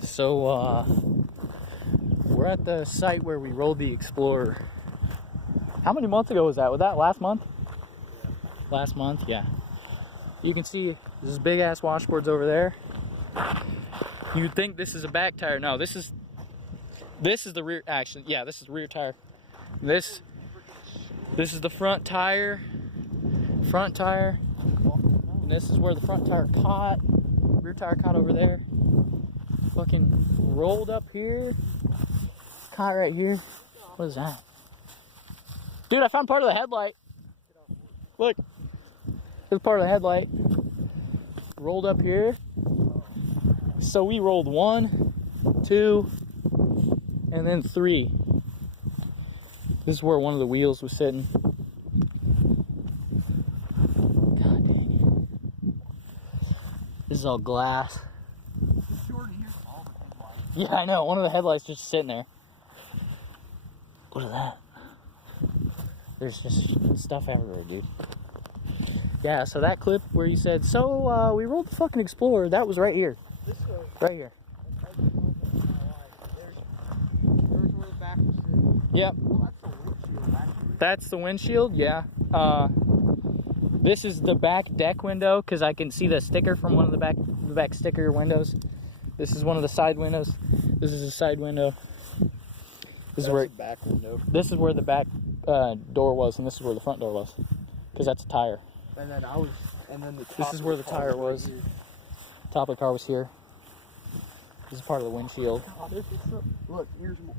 So, we're at the site where we rolled the Explorer. How many months ago was that? Was that last month? Yeah. Last month, yeah. You can see this big ass washboards over there. You'd think this is a back tire. No, this is the rear. Actually, yeah, this is the rear tire. This is the front tire. Front tire. And this is where the front tire caught. Rear tire caught over there. Fucking rolled up here. Caught right here. What is that? Dude, I found part of the headlight. Look. Here's part of the headlight. Rolled up here. So we rolled 1, 2, and then 3. This is where one of the wheels was sitting. God dang it. This is all glass. Yeah, I know. One of the headlights just sitting there. Look at that. There's just stuff everywhere, dude. Yeah, so that clip where you said, so we rolled the fucking Explorer, that was right here. This way. Right here. There's where the back was sitting. Yep. Oh, that's the windshield, actually. That's the windshield, yeah. This is the back deck window because I can see the sticker from one of the back sticker windows. This is one of the side windows. This is a side window. This is where the back window. This is where the back door was, and this is where the front door was, because that's a tire. And then the top. This is where the tire was. Top of the car was here. This is part of the windshield. God, look, here's more.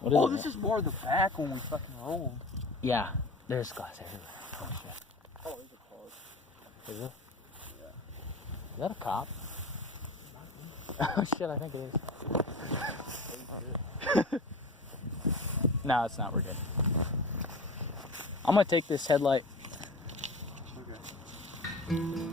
What is it? This is more the back when we fucking rolled. Yeah, there's glass everywhere. Oh shit. Oh, there's a car. Is it? Yeah. Is that a cop? Oh shit, I think it is. No, it's not. We're good. I'm gonna take this headlight. Okay.